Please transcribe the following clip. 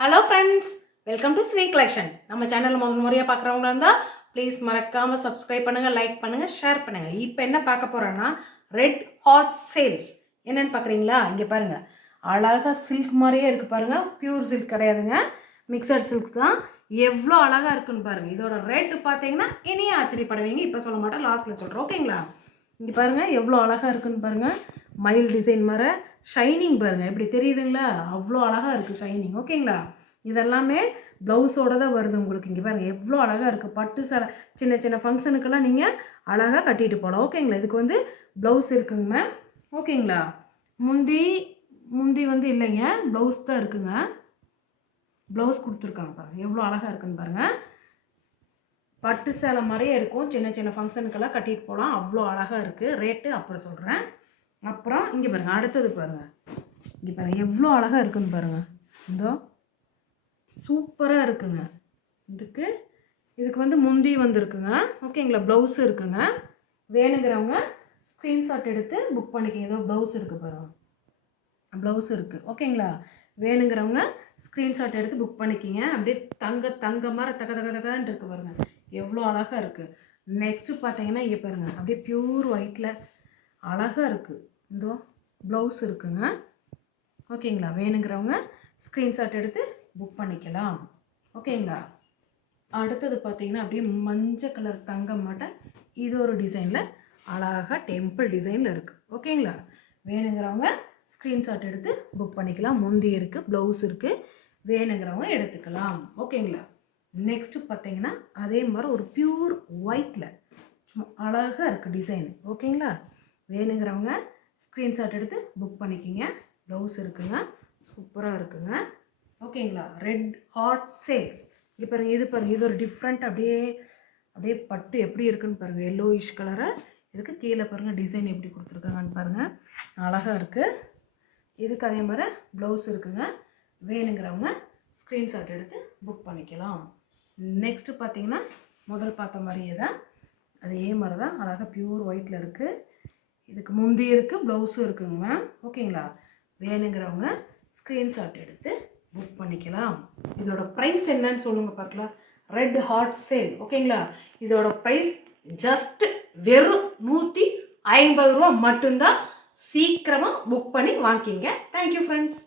Hello friends, welcome to snake collection. நம்ம சேனலில் முதல் முறையாக பார்க்குறவங்களா இருந்தால் ப்ளீஸ் மறக்காமல் சப்ஸ்கிரைப் பண்ணுங்கள், லைக் பண்ணுங்கள், ஷேர் பண்ணுங்கள். இப்போ என்ன பார்க்க போகிறோன்னா ரெட் ஹாட் சேல்ஸ். என்னென்னு பார்க்குறீங்களா? இங்கே பாருங்கள், அழகாக சில்க் மாதிரியே இருக்குது பாருங்கள். பியூர் சில்க் கிடையாதுங்க, மிக்சட் சில்க் தான். எவ்வளோ அழகாக இருக்குன்னு பாருங்கள். இதோட ரேட்டு பார்த்தீங்கன்னா இனியே ஆச்சரியப்படுவீங்க. இப்போ சொல்ல மாட்டேன், லாஸ்ட்டில் சொல்கிறேன், ஓகேங்களா? இங்கே பாருங்கள் எவ்வளோ அழகாக இருக்குன்னு பாருங்கள். மயில் டிசைன் மாதிரி ஷைனிங் பாருங்கள், எப்படி தெரியுதுங்களா? அவ்வளோ அழகாக இருக்குது ஷைனிங், ஓகேங்களா? இதெல்லாமே ப்ளவுஸோடு தான் வருது உங்களுக்கு. இங்கே பாருங்கள் எவ்வளோ அழகாக இருக்குது. பட்டு சேலை சின்ன சின்ன ஃபங்க்ஷனுக்கெல்லாம் நீங்கள் அழகாக கட்டிட்டு போகலாம், ஓகேங்களா? இதுக்கு வந்து ப்ளவுஸ் இருக்குங்க மேம், ஓகேங்களா? முந்தி வந்து இல்லைங்க, ப்ளவுஸ் தான் இருக்குங்க. ப்ளவுஸ் கொடுத்துருக்காங்க பாருங்கள், எவ்வளோ அழகாக இருக்குன்னு பாருங்கள். பட்டு சேலை மாதிரியே இருக்கும், சின்ன சின்ன ஃபங்க்ஷனுக்கெல்லாம் கட்டிட்டு போகலாம், அவ்வளோ அழகாக இருக்குது. ரேட்டு அப்புறம் சொல்கிறேன். அப்புறம் இங்கே பாருங்கள், அடுத்தது பாருங்கள். இங்கே பாருங்கள் எவ்வளோ அழகாக இருக்குன்னு பாருங்கள். இதோ சூப்பராக இருக்குங்க. இதுக்கு வந்து முந்தி வந்துருக்குங்க, ஓகேங்களா? ப்ளவுஸு இருக்குங்க. வேணுங்கிறவங்க ஸ்க்ரீன்ஷாட் எடுத்து புக் பண்ணிக்கிங்க. ஏதோ ப்ளவுஸ் இருக்குது பாருங்கள், ப்ளவுஸ் இருக்குது, ஓகேங்களா? வேணுங்கிறவங்க ஸ்க்ரீன்ஷாட் எடுத்து புக் பண்ணிக்கிங்க. அப்படியே தங்க மாதிரி தகன்னு இருக்குது பாருங்கள், எவ்வளோ அழகாக இருக்குது. நெக்ஸ்ட்டு பார்த்தீங்கன்னா இங்கே பாருங்கள், அப்படியே ப்யூர் ஒயிட்டில் அழகாக இருக்குது. இதோ ப்ளவுஸ் இருக்குங்க, ஓகேங்களா? வேணுங்கிறவங்க ஸ்க்ரீன்ஷாட் எடுத்து புக் பண்ணிக்கலாம், ஓகேங்களா? அடுத்தது பார்த்தீங்கன்னா அப்படியே மஞ்சள் கலர் தங்கம் மாட்டேன். இது ஒரு டிசைனில் அழகாக டெம்பிள் டிசைனில் இருக்குது, ஓகேங்களா? வேணுங்கிறவங்க ஸ்க்ரீன்ஷாட் எடுத்து புக் பண்ணிக்கலாம். முந்தி இருக்குது, ப்ளவுஸ் இருக்குது, வேணுங்கிறவங்க எடுத்துக்கலாம், ஓகேங்களா? நெக்ஸ்ட்டு பார்த்தீங்கன்னா அதே மாதிரி ஒரு ப்யூர் ஒயிட்டில் சும்மா அழகாக இருக்குது டிசைன், ஓகேங்களா? வேணுங்கிறவங்க ஸ்க்ரீன்ஷாட் எடுத்து புக் பண்ணிக்கிங்க. ப்ளவுஸ் இருக்குங்க, சூப்பராக இருக்குங்க, ஓகேங்களா? Red hot sales. இப்போ பாருங்கள், இது பாருங்கள், இது ஒரு டிஃப்ரெண்ட் அப்படியே பட்டு எப்படி இருக்குன்னு பாருங்கள். எல்லோயிஷ் கலரை இதுக்கு கீழே பாருங்கள், டிசைன் எப்படி கொடுத்துருக்காங்கன்னு பாருங்கள், அழகாக இருக்குது. இதுக்கு அதே மாதிரி ப்ளவுஸ் இருக்குங்க. வேணுங்கிறவங்க ஸ்க்ரீன்ஷாட் எடுத்து புக் பண்ணிக்கலாம். நெக்ஸ்ட்டு பார்த்தீங்கன்னா முதல் பார்த்த மாதிரியே தான், அதே மாதிரி தான் அழகாக ப்யூர் ஒயிட்டில் இருக்குது. இதுக்கு முந்தி இருக்குது, ப்ளவுஸும் இருக்குங்க மேம், ஓகேங்களா? வேணுங்கிறவங்க ஸ்க்ரீன்ஷாட் எடுத்து புக் பண்ணிக்கலாம். இதோட ப்ரைஸ் என்னன்னு சொல்லுங்கள் பார்க்கலாம். ரெட் ஹாட் சேல், ஓகேங்களா? இதோட ப்ரைஸ் ஜஸ்ட் வெறும் 150 ரூபா மட்டும்தான். சீக்கிரமாக புக் பண்ணி வாங்கிக்கிங்க. Thank you friends.